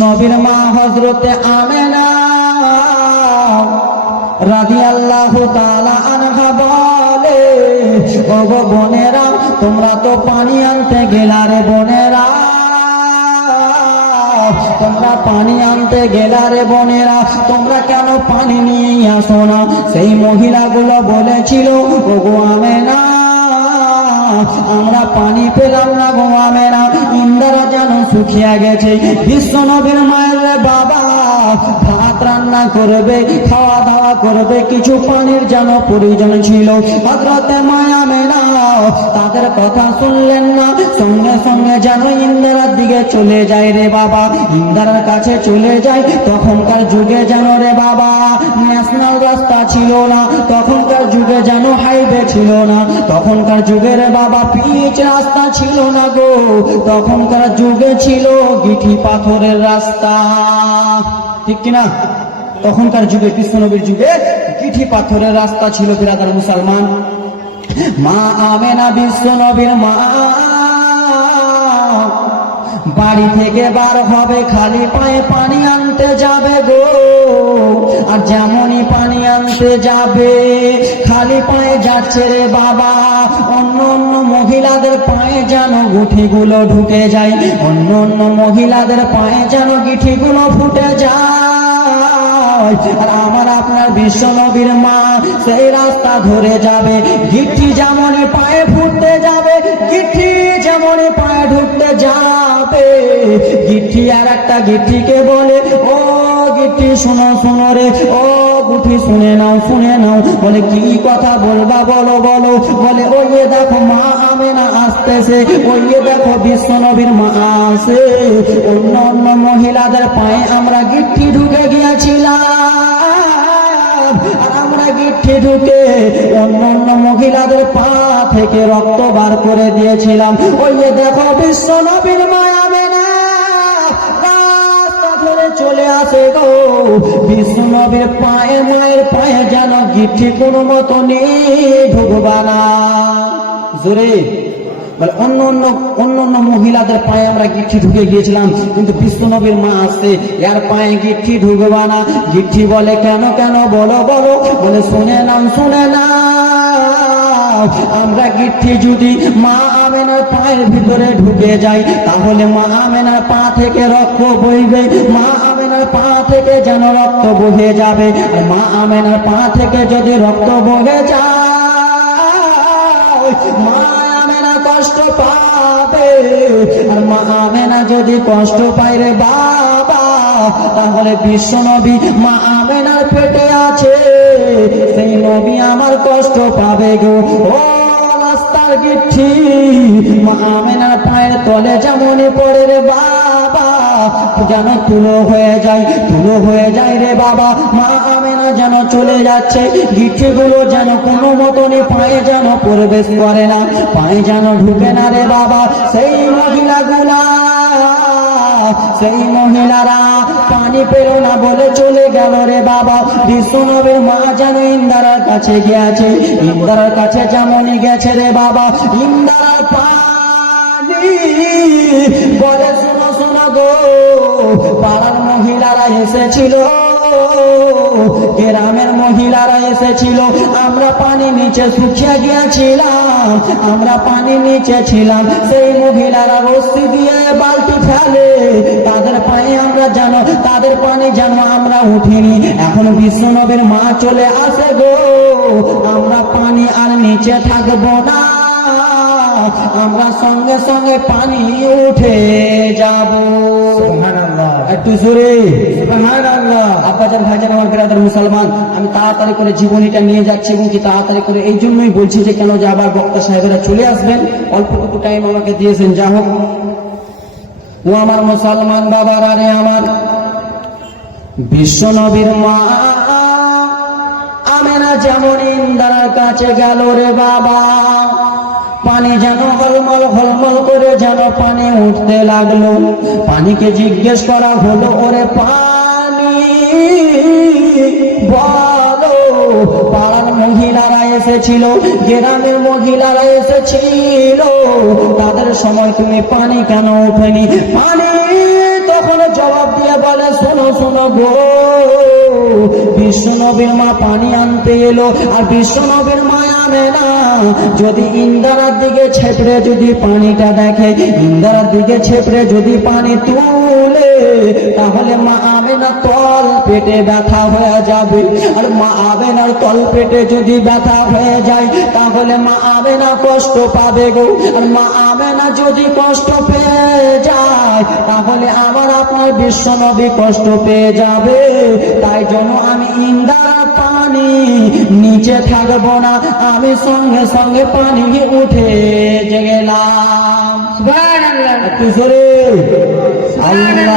নবীর মা হজরতে তোমরা তো পানি আনতে গেলারে বোনেরা। তোমরা পানি আনতে গেলারে বোনেরা। তোমরা কেন পানি নিয়ে আসো না? সেই মহিলাগুলো বলেছিল, ওগো আমেনা আমরা পানি পেলাম না গো না। ইন্দ্রা যেন শুকিয়ে গেছে। বিশ্ব নবীর মায়ের বাবা ভাত রান্না করবে, খাওয়া দাওয়া করবে, কিছু পানির যেন প্রয়োজন ছিল। হজরতে মায়া মেনা তাদের কথা শুনলেন না, সঙ্গে সঙ্গে যেন ইন্দ্রার দিকে চলে যায় রে বাবা। ইন্দ্রার কাছে চলে যায়, তখনকার যুগে যেন রে বাবা, ন্যাশনাল রাস্তা ছিল না, তখনকার যুগে যেন হাইওয়ে ছিল না, তখনকার যুগের বাবা পিচ রাস্তা ছিল না গো, তখনকার যুগে ছিল গিঠি পাথরের রাস্তা। ঠিক কিনা? তখনকার যুগে, কৃষ্ণনবীর যুগে গিঠি পাথরের রাস্তা ছিল বিরাদার মুসলমান। মা আমেনা বিশ্ব নবীর মা। বাড়ি থেকে বার হবে, খালি পায়ে পানি আনতে যাবে গো। আর যেমনই পানি আনতে যাবে, খালি পায়ে যাচ্ছে রে বাবা। অন্য অন্য মহিলাদের পায়ে যেন গুঠিগুলো ঢুকে যায়। অন্য অন্য মহিলাদের পায়ে যেন গিঠিগুলো ফুটে যায়। আর আমার আপনার বিশ্ব মা, সেই রাস্তা ধরে যাবে। গিঠি যেমন পায়ে ফুটতে যাবে গিঠি যেমন পায়ে ঢুকতে যাবে। গিঠি আর একটা গিঠিকে বলে, ও গিঠি শোনো শোনো রে, ও গুঠি শুনে নাও শুনে নাও। বলে, কি কথা বলবা বলো বলো? বলে ওই দেখো মা আমে না আসতেছে ওই দেখো বিশ্ব নবীর মা আসে অন্য অন্য মহিলাদের পায়ে আমরা গিঠি ঢুকে গিয়েছিলাম। আমরা গিঠি ঢুকে অন্য অন্য মহিলাদের পা থেকে রক্ত বার করে দিয়েছিলাম। ওই দেখো বিশ্ব নবীর রাস্তা ধরে চলে আসে গো। নবীর পায়ে, মায়ের পায়ে যেন গিঠি কোনো মতো নেই, ঢুকবা না। জোরে। বলে, অন্য অন্য অন্য অন্য মহিলাদের পায়ে আমরা গিঠি ঢুকে গিয়েছিলাম, কিন্তু বিষ্ণুনবীর মা আসছে, এর পায়ে গিঠি ঢুকবা না। গিঠি বলে, কেন কেন, বলো বলো। বলে, শুনে নাম শুনে না আমরা গিঠি যদি মা আমেনার পায়ের ভিতরে ঢুকে যাই, তাহলে মা আমেনার পা থেকে রক্ত বইবে। মা আমেনার পা থেকে যেন রক্ত বহে যাবে, আর মা আমেনার পা থেকে যদি রক্ত বহে যায়, মা আমেনা কষ্ট পাবে, আর মা আমেনা যদি কষ্ট পায় রে বাবা, তাহলে বিশ্ব নবী মা আমেনার পেটে আছে, সেই নবী আমার কষ্ট পাবে গো। ও রাস্তার গিঠি মা আমেনার পায়ের তলে যেমনই পড়ে রে বাবা যেন তুলো হয়ে যায় তুলো হয়ে যায় রে বাবা। মা আমেনা যেন চলে যাচ্ছে, গিঠিগুলো যেন কোনো মতনই পায়ে যেন প্রবেশ করে না, পায়ে যেন ঢুকে না রে বাবা। সেই মহিলাগুলা, সেই মহিলারা পানি পেল না বলে চলে গেল রে বাবা। বিষ্ণুনবের মা যেন ইন্দারার কাছে গিয়েছে, ইন্দারার কাছে যেমনই গেছে রে বাবা। ইন্দারার পানি বলে শোনো শোনো গো, পাড়ার মহিলারা এসেছিল। গ্রামের মহিলারা এসেছিল। আমরা পানি নিচে শুকিয়ে গিয়েছিলাম, আমরা পানি নিচে ছিলাম। সেই মহিলারা দিয়ে বালতি ফেলে, তাদের পায়ে আমরা তাদের পানি যেন আমরা উঠিনি। এখন বিষ্ণুনবীর মা চলে আসে গো। আমরা পানি আর নিচে থাকব না। আমরা সঙ্গে সঙ্গে পানি উঠে যাব। একটু জোরে। আব্বাজান ভাইজান আমার বিরাদার মুসলমান আমি তাড়াতাড়ি করে জীবনীটা নিয়ে যাচ্ছি এবং কি তাড়াতাড়ি করে এই জন্যই বলছি যে কেন যে আবার বক্তা সাহেবেরা চলে আসবেন। অল্পটুকু টাইম আমাকে দিয়েছেন। যা হোক ও আমার মুসলমান বাবারা রে আমার বিশ্ব নবীর মা আমেনা যেমন ইন্দারার কাছে গেল রে বাবা। পানি যেন হলমল হলমল করে যেন পানি উঠতে লাগল। পানিকে জিজ্ঞেস করা হলো, ওরে পানি, বলো, পাড়ার মহিলারা এসেছিল, গ্রামের মহিলারা এসেছিল, তাদের সময় তুমি পানি কেন ওঠেনি? পানি তখন জবাব দিয়ে বলে, শোনো শোনো গো বিশ্ব নবীর মা পানি আনতে এলো, আর বিশ্ব নবীর মা আনে না। যদি ইন্দারার দিকে ছেপড়ে যদি পানিটা দেখে, ইন্দারার দিকে ছেপড়ে যদি পানি তুলে, তাহলে মা আমেনা তল পেটে ব্যথা হয়ে যাবে। আর মা আমেনার তল পেটে যদি ব্যথা হয়ে যায়, তাহলে মা আমেনা কষ্ট পাবে গো। আর মা আমেনা যদি কষ্ট পেয়ে যায়, তাহলে আমার আপনার বিশ্ব নবী কষ্ট পেয়ে যাবে। তাই জন্য আমি ইন্দার নিচে থাকব না আমি সঙ্গে সঙ্গে পানি উঠে গেলাম আল্লাহ।